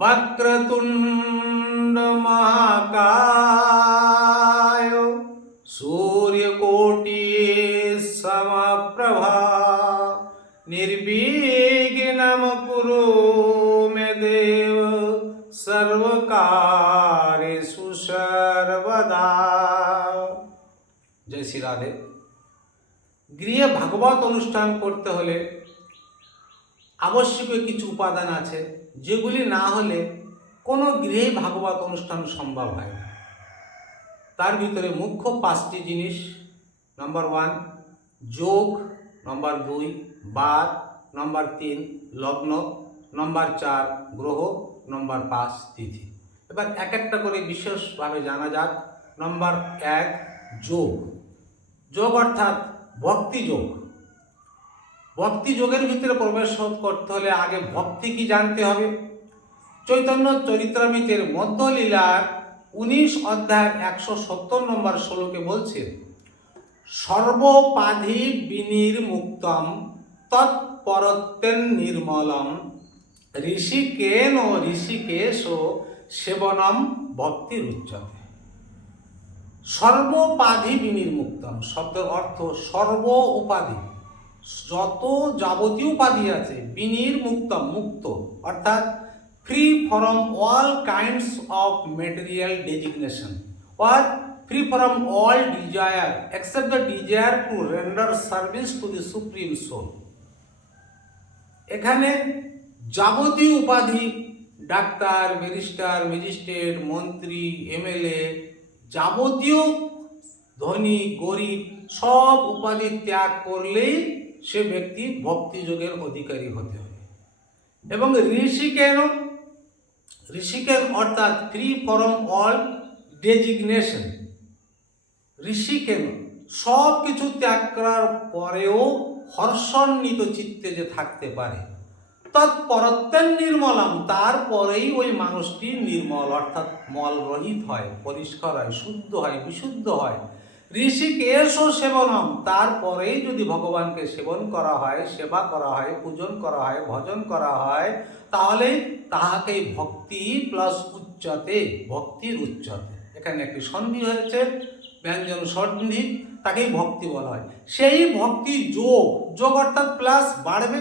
वक्रतुण्ड महाकाय सूर्यकोटि समप्रभा निर्विघ्नं कुरु मे देव सर्वकार्येषु सर्वदा জয় শ্রী রাধে গৃহে ভাগবত অনুষ্ঠান করতে হলে আবশ্যকীয় কিছু উপাদান আছে যেগুলি না হলে কোনো গৃহেই ভাগবত অনুষ্ঠান সম্ভব হয় না। তার ভিতরে মুখ্য পাঁচটি জিনিস নম্বর ওয়ান যোগ নম্বর দুই বার নম্বর তিন, লগ্ন নম্বর চার, গ্রহ নম্বর পাঁচ, তিথি। এবার এক একটা করে বিশেষভাবে জানা যাক। নম্বর এক, যোগ। যোগ অর্থাৎ ভক্তি যোগ। ভক্তি যোগের ভিতরে প্রবেশ করতে হলে আগে ভক্তি কি জানতে হবে? চৈতন্য চরিত্রামিতের মধ্যলীলার উনিশ অধ্যায়ের একশো সত্তর নম্বর শ্লোকে বলছে, সর্বপাধি বিনির মুক্তম তৎপরত্বেন নির্মলম। ঋষিকেন ও ঋষিকেশ ও সেবনম ভক্তির উচ্চতে সর্বপাধি বিনির্মুক্তম শব্দের অর্থ সর্ব উপাধি যত যাবতীয় উপাধি আছে বিনির্মুক্তম মুক্ত, অর্থাৎ free from all kinds of material designation or free from all desire except the desire to render service to the supreme soul. এখানে যাবতীয় উপাধি, ডাক্তার, ব্যারিস্টার, ম্যাজিস্ট্রেট, মন্ত্রী, এমএলএ, যাবতীয় ধনী, গরিব, সব উপাধি ত্যাগ করলেই সে ব্যক্তি ভক্তিযোগের অধিকারী হতে হবে। এবং ঋষি কেন? ঋষিকেন অর্থাৎ ফ্রি ফরম অল ডেজিগনেশন। ঋষি কেন? সব কিছু ত্যাগ করার পরেও হর্ষান্বিত চিত্তে যে থাকতে পারে তৎপরত্বের নির্মলাম, তারপরেই ওই মানুষটি নির্মল অর্থাৎ মলরহিত হয়, পরিষ্কার হয়, শুদ্ধ হয়, বিশুদ্ধ হয়। ঋষিকেশও সেবনম। তারপরেই যদি ভগবানকে সেবন করা হয়, সেবা করা হয়, পূজন করা হয়, ভজন করা হয় তাহলে তাহাকে ভক্তি প্লাস উচ্চতে, ভক্তির উচ্চতে। এখানে একটি সন্ধি হয়েছে, ব্যঞ্জন সন্ধি, তাকেই ভক্তি বলা হয়। সেই ভক্তি যোগ যোগ অর্থাৎ প্লাস বাড়বে।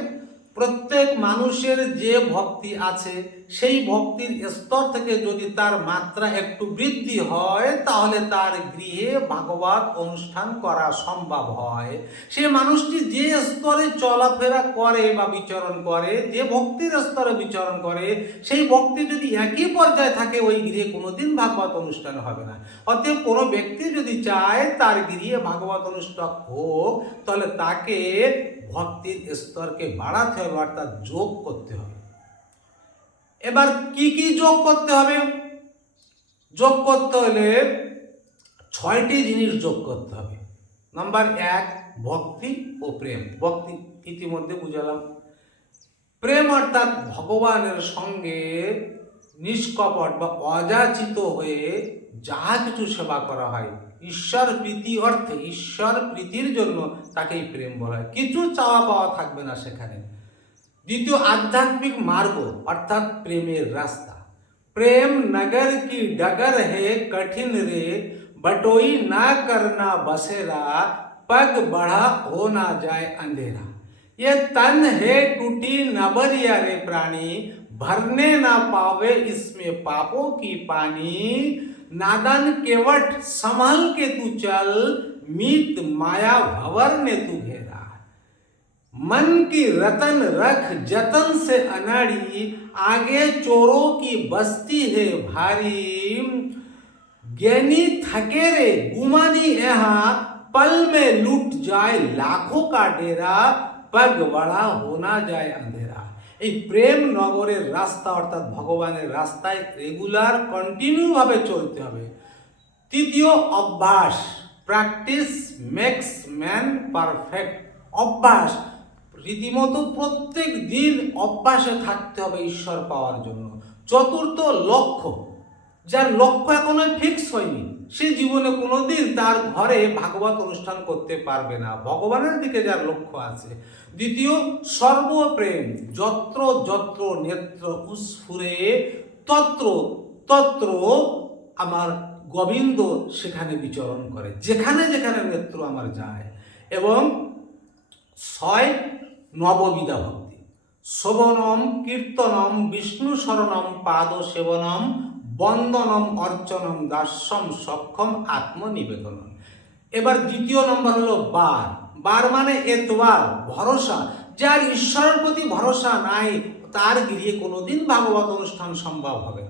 প্রত্যেক মানুষের যে ভক্তি আছে সেই ভক্তির স্তর থেকে যদি তার মাত্রা একটু বৃদ্ধি হয়, তাহলে তার গৃহে ভাগবত অনুষ্ঠান করা সম্ভব হয়। সে মানুষটি যে স্তরে চলাফেরা করে বা বিচরণ করে, যে ভক্তির স্তরে বিচরণ করে, সেই ভক্তি যদি একই পর্যায়ে থাকে, ওই গৃহে কোনোদিন ভাগবত অনুষ্ঠান হবে না। অতএব কোনো ব্যক্তি যদি চায় তার গৃহে ভাগবত অনুষ্ঠান হোক, তাহলে তাকে ভক্তির স্তরকে বাড়াতে হবে, অর্থাৎ যোগ করতে হবে। এবার কি কি যোগ করতে হবে? যোগ করতে হলে ছয়টি জিনিস যোগ করতে হবে। নাম্বার এক, ভক্তি ও প্রেম। ভক্তি ইতিমধ্যে বুঝালাম। প্রেম অর্থাৎ ভগবানের সঙ্গে নিষ্কপট বা অযাচিত হয়ে যাহা কিছু সেবা করা হয়। ঈশ্বর প্রীতি অর্থে ঈশ্বর প্রীতির জন্য তাকেই প্রেম বলা হয়। কিছু চাওয়া পাওয়া থাকবে না সেখানে। द्वित आध्यात्मिक मार्ग, अर्थात प्रेम रास्ता। प्रेम नगर की डगर है, कठिन रे, बटोई ना करना बसेरा, पग बढ़ा हो ना जाए अंधेरा। ये तन है टूटी नबर या रे प्राणी, भरने ना पावे इसमें पापों की पानी। नादन केवट संभल के तू चल, मीत माया भवर ने तू घे मन की रतन रख जतन से अनाड़ी आगे चोरों की बस्ती है भारी ज्ञानी थके रे गुमानी यहाँ पल में लूट जाए लाखों का डेरा पग बड़ा होना যায় अंधेरा এই প্রেম নগরের রাস্তা অর্থাৎ ভগবানের রাস্তায় রেগুলার কন্টিনিউ ভাবে চলতে হবে তৃতীয় অভ্যাস প্র্যাকটিস মেক্স ম্যান পারফেক্ট অভ্যাস রীতিমতো প্রত্যেক দিন অভ্যাসে থাকতে হবে ঈশ্বর পাওয়ার জন্য। চতুর্থ লক্ষ্য, যার লক্ষ্য এখনও ফিক্স হয়নি, সে জীবনে কোনোদিন তার ঘরে ভাগবত অনুষ্ঠান করতে পারবে না। ভগবানের দিকে যার লক্ষ্য আছে। দ্বিতীয়, সর্বপ্রেম, যত্র যত্র নেত্র উস্ফুরে তত্র তত্র আমার গোবিন্দ সেখানে বিচরণ করে, যেখানে যেখানে নেত্র আমার যায়। এবং ছয় নববিধা ভক্তি। শোভনম, কীর্তনম, বিষ্ণু শরণম, পাদ সেবনম, বন্দনম, অর্চনম, দাস্যম, সক্ষম, আত্মনিবেদনম। এবার দ্বিতীয় নম্বর হলো বার। বার মানে এতবার, ভরসা। যার ঈশ্বরের প্রতি ভরসা নাই, তার গৃহে কোনোদিন ভাগবত অনুষ্ঠান সম্ভব হবে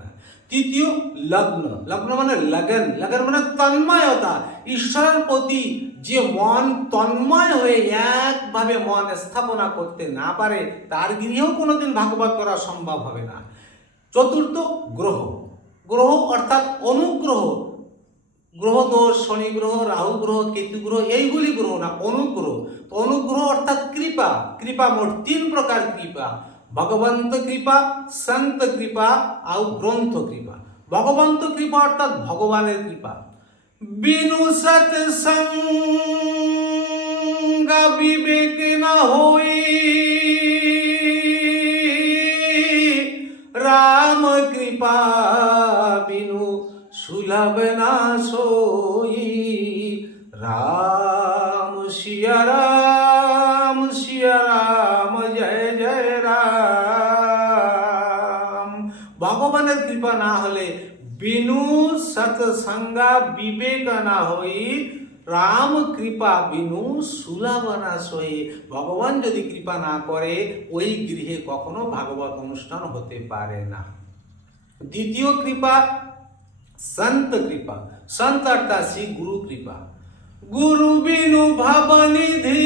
তৃতীয় লগ্ন। লগ্ন মানে লগন। লগন মানে তন্ময়তা। ঈশ্বরের প্রতি যে মন তন্ময় হয়ে একভাবে মন স্থাপনা করতে না পারে, তার গৃহেও কোনোদিন ভাগবত করা সম্ভব হবে না। চতুর্থ গ্রহ। গ্রহ অর্থাৎ অনুগ্রহ। গ্রহ দোষ, শনি গ্রহ, রাহু গ্রহ, কেতু গ্রহ, এইগুলি গ্রহ না, অনুগ্রহ। অনুগ্রহ অর্থাৎ কৃপা। কৃপা মোট তিন প্রকার কৃপা। ভগবন্ত কৃপা, সন্ত কৃপা ଆଉ গ্রন্থ কৃপা। ভগবন্ত কৃপা অর্থাৎ ভগবানের কৃপা। বিনু সৎসঙ্গ বিবেক না হই। রাম কৃপা বিনু সুলভ না সোই রাম ভগবানের কৃপা না হলে বিনু সৎসঙ্গা বিবেক না হই রাম কৃপা বিনু সুলাবনা সই ভগবান যদি কৃপা না করে, ওই গৃহে কখনো ভাগবত অনুষ্ঠান হতে পারে না। দ্বিতীয় কৃপা, সন্ত কৃপা। সন্ত অর্থাৎ শ্রী গুরু কৃপা। গুরু বিনু ভবনিধি।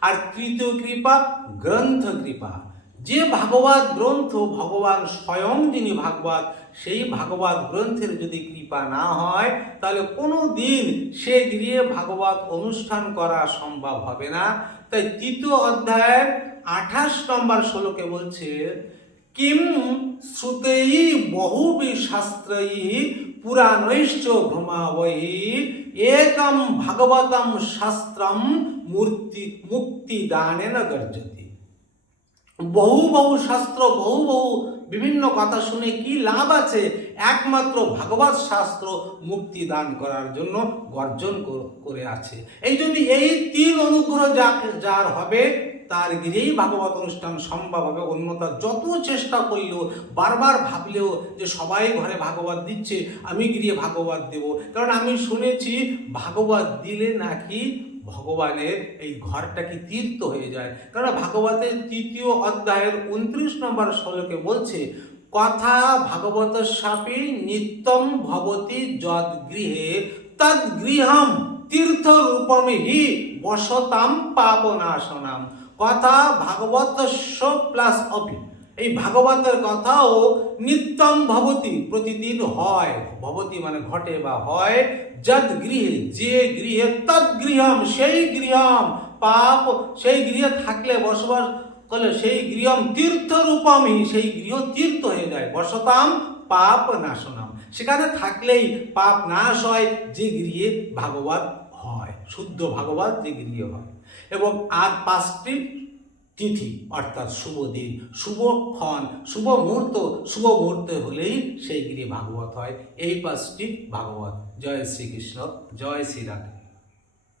আর তৃতীয় কৃপা, গ্রন্থ কৃপা। যে ভাগবত গ্রন্থ ভগবান স্বয়ং যিনি ভাগবত, সেই ভাগবত গ্রন্থের যদি কৃপা না হয়, তাহলে কোনো দিন সে গৃহে ভাগবত অনুষ্ঠান করা সম্ভব হবে না। তাই তৃতীয় অধ্যায়ের আঠাশ নম্বর শ্লোকে বলছে কিম শ্রুতেই বহুবি শাস্ত্রই পুরাণৈশ্চ ভ্রমাবহি একম ভাগবতম শাস্ত্রম মূর্তি মুক্তি দানেন গর্জতি বহু বহু শাস্ত্র বহু বহু বিভিন্ন কথা শুনে কি লাভ আছে? একমাত্র ভাগবত শাস্ত্র মুক্তি দান করার জন্য গর্জন করে আছে। এই জন্য এই তিন অনুগ্রহ যা যার হবে তার গৃহেই ভাগবত অনুষ্ঠান সম্ভব হবে। অন্যতা যত চেষ্টা করলেও, বারবার ভাবলেও যে সবাই ঘরে ভাগবত দিচ্ছে, আমি গৃহে ভাগবত দেব। কারণ আমি শুনেছি, ভাগবত দিলে নাকি ভগবানের এই ঘরটা কি তীর্থ হয়ে যায়। কারণ ভাগবতের তৃতীয় অধ্যায়ের উনত্রিশ নম্বর শ্লোকে বলছে, কথা ভাগবত সাপি নিত্যম ভবতি যদ গৃহে তদ গৃহম হি বসতাম পাপনাশনাম। কথা ভাগবত প্লাস অপি। এই ভাগবতের কথাও নিত্যম ভবতী প্রতিদিন হয়। ভবতী মানে ঘটে বা হয় যদ গৃহে, যে গৃহে তদ গৃহম, সেই গৃহম, পাপ, সেই গৃহে থাকলে বসবাস করলে সেই গৃহম তীর্থরূপমই সেই গৃহ তীর্থ হয়ে যায়। বসতাম পাপ নাশনাম। সেখানে থাকলেই পাপ নাশ হয়, যে গৃহে ভাগবত হয়, শুদ্ধ ভাগবত গৃহ হয়। এবং আর পাঁচটি তিথি, অর্থাৎ শুভ দিন শুভক্ষণ শুভ মুহূর্ত শুভ মুহূর্ত হলেই সেই গৃহে ভাগবত হয়। এই পাঁচটি ভাগবত। জয় শ্রীকৃষ্ণ, জয় শ্রীরাধে।